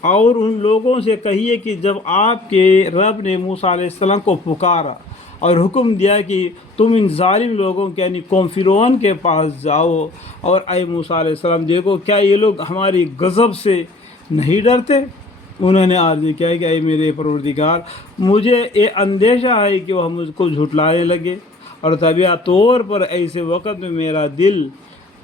اور ان لوگوں سے کہیے کہ جب آپ کے رب نے موسیٰ علیہ السلام کو پکارا اور حکم دیا کہ تم ان ظالم لوگوں کے یعنی قوم فرعون کے پاس جاؤ، اور اے موسیٰ علیہ السلام دیکھو کیا یہ لوگ ہماری غضب سے نہیں ڈرتے؟ انہوں نے عرض کیا کہ اے میرے پروردگار، مجھے یہ اندیشہ ہے کہ وہ مجھ کو جھٹلانے لگے، اور طبیعت طور پر ایسے وقت میں میرا دل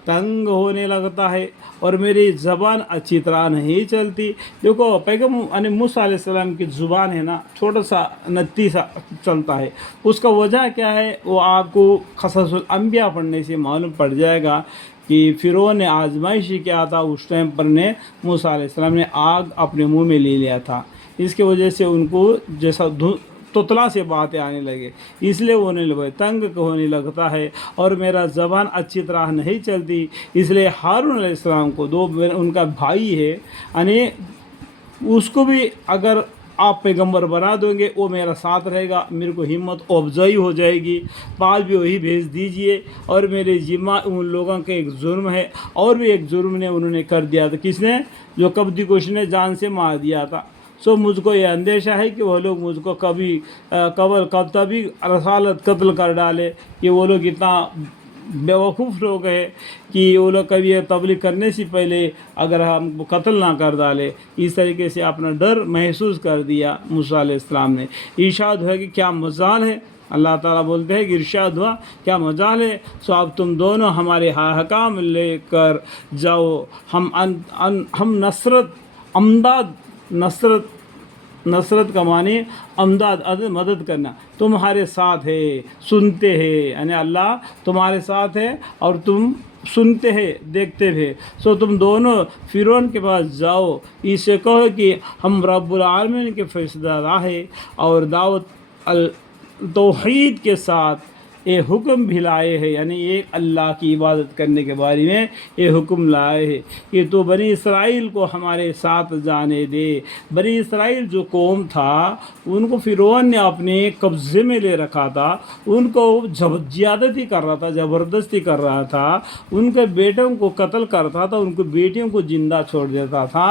تنگ ہونے لگتا ہے اور میری زبان اچھی طرح نہیں چلتی۔ دیکھو پیغمبر یعنی موسیٰ علیہ السلام کی زبان ہے نا، چھوٹا سا نتی سا چلتا ہے۔ اس کا وجہ کیا ہے وہ آپ کو قصص الانبیاء پڑھنے سے معلوم پڑ جائے گا کہ فرعون نے آزمائشی کیا تھا، اس ٹائم پر نے موسیٰ علیہ السلام نے آگ اپنے منہ میں لے لیا تھا، اس کی وجہ سے ان کو جیسا تتلا سے باتیں آنے لگے، اس لیے وہ نہیں لگے تنگ ہونے لگتا ہے اور میرا زبان اچھی طرح نہیں چلتی۔ اس لیے ہارون علیہ السلام کو ان کا بھائی ہے، یعنی اس کو بھی اگر آپ پیغمبر بنا دو گے وہ میرا ساتھ رہے گا، میرے کو ہمت افزائی ہو جائے گی، پاس بھی وہی بھیج دیجئے۔ اور میرے ذمہ ان لوگوں کا ایک جرم ہے، اور بھی ایک جرم نے انہوں نے کر دیا تھا، کس نے؟ جو کبھی کچھ نے جان سے مار دیا تھا۔ سو مجھ کو یہ اندیشہ ہے کہ وہ لوگ مجھ کو کب تبھی رسالت قتل کر ڈالے، کہ وہ لوگ اتنا بیوقوف لوگ ہیں کہ وہ لوگ کبھی تبلیغ کرنے سے پہلے اگر ہم کو قتل نہ کر ڈالے۔ اس طریقے سے اپنا ڈر محسوس کر دیا موسیٰ علیہ السلام نے۔ ارشاد ہوا کہ کیا مجال ہے، اللہ تعالیٰ بولتے ہیں کہ ارشاد ہوا کیا مجال ہے، سو اب تم دونوں ہمارے حکام لے کر جاؤ، ہم نصرت کا معنی امداد مدد کرنا، تمہارے ساتھ ہے، سنتے ہیں، یعنی اللہ تمہارے ساتھ ہے اور تم سنتے ہیں دیکھتے ہیں۔ سو تم دونوں فرعون کے پاس جاؤ، اسے کہو کہ ہم رب العالمین کے فیصلہ راہ اور دعوت توحید کے ساتھ یہ حکم بھی لائے ہیں، یعنی ایک اللہ کی عبادت کرنے کے بارے میں یہ حکم لائے ہیں کہ تو بنی اسرائیل کو ہمارے ساتھ جانے دے۔ بنی اسرائیل جو قوم تھا ان کو فرعون نے اپنے قبضے میں لے رکھا تھا، ان کو زیادتی کر رہا تھا، زبردستی کر رہا تھا، ان کے بیٹوں کو قتل کرتا تھا، ان کو بیٹیوں کو زندہ چھوڑ دیتا تھا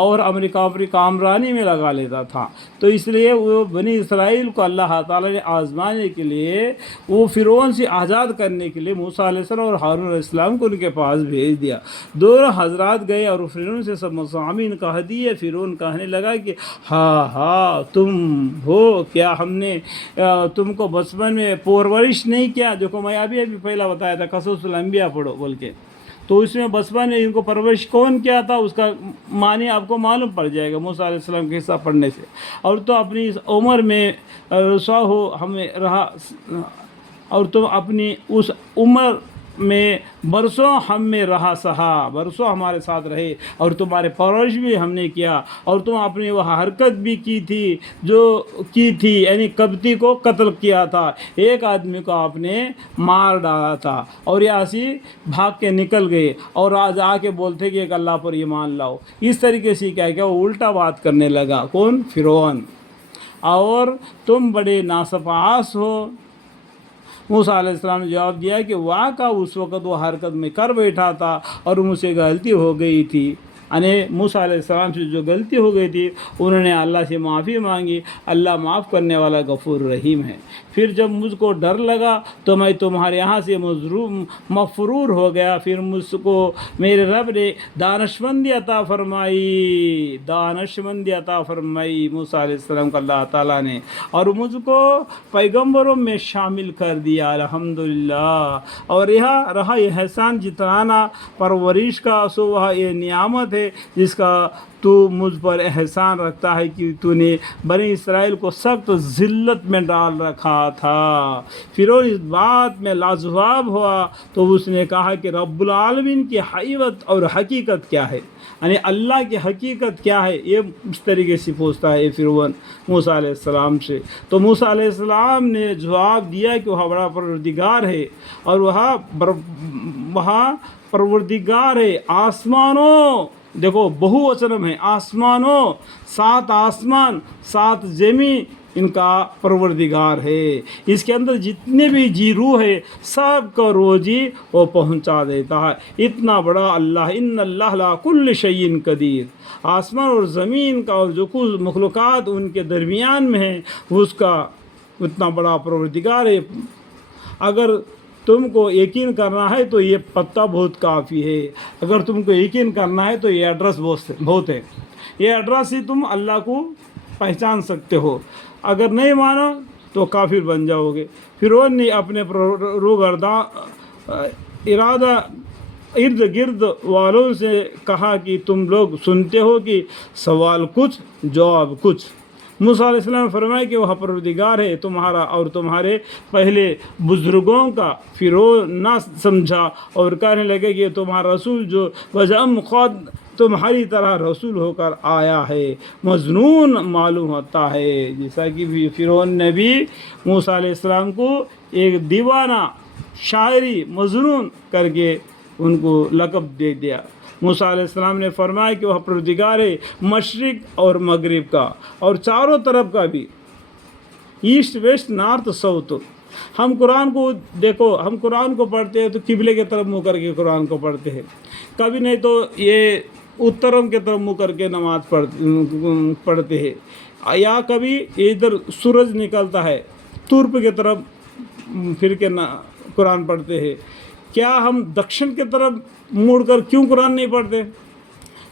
اور امریکہ کامرانی میں لگا لیتا تھا۔ تو اس لیے وہ بنی اسرائیل کو اللہ تعالیٰ نے آزمانے کے لیے، وہ فرعون سے آزاد کرنے کے لیے موسیٰ علیہ السلام اور ہارون علیہ السلام کو ان کے پاس بھیج دیا۔ دونوں حضرات گئے اور فرعون سے سب مضامین کہہ دیے۔ فرعون کہنے لگا کہ ہاں تم ہو کیا، ہم نے تم کو بچپن میں پرورش نہیں کیا؟ دیکھو میں ابھی پہلا بتایا تھا قصص الانبیاء پڑھو بول کے، تو اس میں بچپن میں ان کو پرورش کون کیا تھا اس کا معنی آپ کو معلوم پڑ جائے گا موسیٰ علیہ السلام کے حصہ پڑھنے سے۔ اور تو اپنی اس عمر میں رسوا ہو ہمیں رہا، اور تم اپنی اس عمر میں برسوں ہم میں رہا سہا، برسوں ہمارے ساتھ رہے، اور تمہارے پرورش بھی ہم نے کیا، اور تم اپنی وہ حرکت بھی کی تھی جو کی تھی، یعنی قبطی کو قتل کیا تھا، ایک آدمی کو آپ نے مار ڈالا تھا، اور یہاں سے بھاگ کے نکل گئے اور آج آ کے بولتے کہ ایک اللہ پر ایمان لاؤ۔ اس طریقے سے کیا وہ الٹا بات کرنے لگا، کون؟ فرعون۔ اور تم بڑے ناسپاس ہو۔ موسیٰ علیہ السلام نے جواب دیا کہ واقعہ اس وقت وہ حرکت میں کر بیٹھا تھا اور مجھ سے غلطی ہو گئی تھی، یعنی موسیٰ علیہ السلام سے جو غلطی ہو گئی تھی انہوں نے اللہ سے معافی مانگی، اللہ معاف کرنے والا غفور رحیم ہے۔ پھر جب مجھ کو ڈر لگا تو میں تمہارے یہاں سے مفرور ہو گیا، پھر مجھ کو میرے رب نے دانشمندی عطا فرمائی موسیٰ علیہ السلام کو اللہ تعالیٰ نے، اور مجھ کو پیغمبروں میں شامل کر دیا، الحمدللہ۔ اور یہاں رہا یہ احسان جتلانا پرورش کا، سو وہ یہ نعمت ہے جس کا تو مجھ پر احسان رکھتا ہے کہ تو نے بنی اسرائیل کو سخت ذلت میں ڈال رکھا تھا۔ فرعون اس بات میں لاجواب ہوا تو اس نے کہا کہ رب العالمین کی حقیقت اور حقیقت کیا ہے، یعنی اللہ کی حقیقت کیا ہے، یہ اس طریقے سے پوچھتا ہے فرعون موسیٰ علیہ السلام سے۔ تو موسیٰ علیہ السلام نے جواب دیا کہ وہ بڑا پروردگار ہے، اور وہاں پروردگار ہے آسمانوں، دیکھو بہو وچنم ہے، آسمانوں، 7 آسمان 7 زمین ان کا پروردگار ہے، اس کے اندر جتنے بھی جی روح ہے سب کو روزی وہ پہنچا دیتا ہے۔ اتنا بڑا اللہ، ان اللہ لا کل شیء قدیر، آسمان اور زمین کا اور جو کچھ مخلوقات ان کے درمیان میں ہے اس کا اتنا بڑا پروردگار ہے۔ اگر تم کو یقین کرنا ہے تو یہ پتہ بہت کافی ہے، اگر تم کو یقین کرنا ہے تو یہ ایڈریس بہت ہے، یہ ایڈریس ہی تم اللہ کو پہچان سکتے ہو۔ اگر نہیں مانو تو کافر بن جاؤ گے۔ فرعون نے اپنے ارادہ ارد گرد والوں سے کہا کہ تم لوگ سنتے ہو کہ سوال کچھ جواب کچھ۔ موسیٰ علیہ السلام نے فرمایا کہ وہ پروردگار ہے تمہارا اور تمہارے پہلے بزرگوں کا۔ فرعون نہ سمجھا اور کہنے لگے کہ تمہارا رسول جو وزعم خود تمہاری طرح رسول ہو کر آیا ہے مجنون معلوم ہوتا ہے۔ جیسا کہ فرعون نے بھی موسیٰ علیہ السلام کو ایک دیوانہ، شاعری، مجنون کر کے ان کو لقب دے دیا۔ موسیٰ علیہ السلام نے فرمایا کہ وہ پروردگار ہے مشرق اور مغرب کا اور چاروں طرف کا بھی، ایسٹ ویسٹ نارتھ ساؤتھ۔ ہم قرآن کو دیکھو، ہم قرآن کو پڑھتے ہیں تو قبلے کی طرف منہ کر کے قرآن کو پڑھتے ہیں، کبھی نہیں تو یہ اترم کی طرف منہ کر کے نماز پڑھتے ہیں، یا کبھی ادھر سورج نکلتا ہے تورپ کی طرف پھر کے قرآن پڑھتے ہیں۔ کیا ہم دکشن کی طرف مڑ کر کیوں قرآن نہیں پڑھتے؟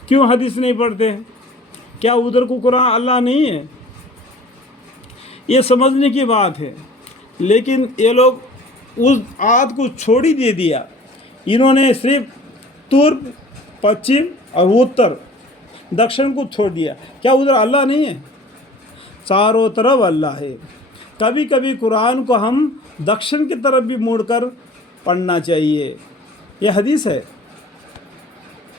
کیوں حدیث نہیں پڑھتے؟ کیا ادھر کو قرآن اللہ نہیں ہے؟ یہ سمجھنے کی بات ہے، لیکن یہ لوگ اس عادت کو چھوڑ ہی دے دیا۔ انہوں نے صرف پورب، پچھم اور اتر، دکشن کو چھوڑ دیا۔ کیا ادھر اللہ نہیں ہے؟ چاروں طرف اللہ ہے۔ کبھی کبھی قرآن کو ہم دکشن کی طرف بھی موڑ کر پڑھنا چاہیے، یہ حدیث ہے۔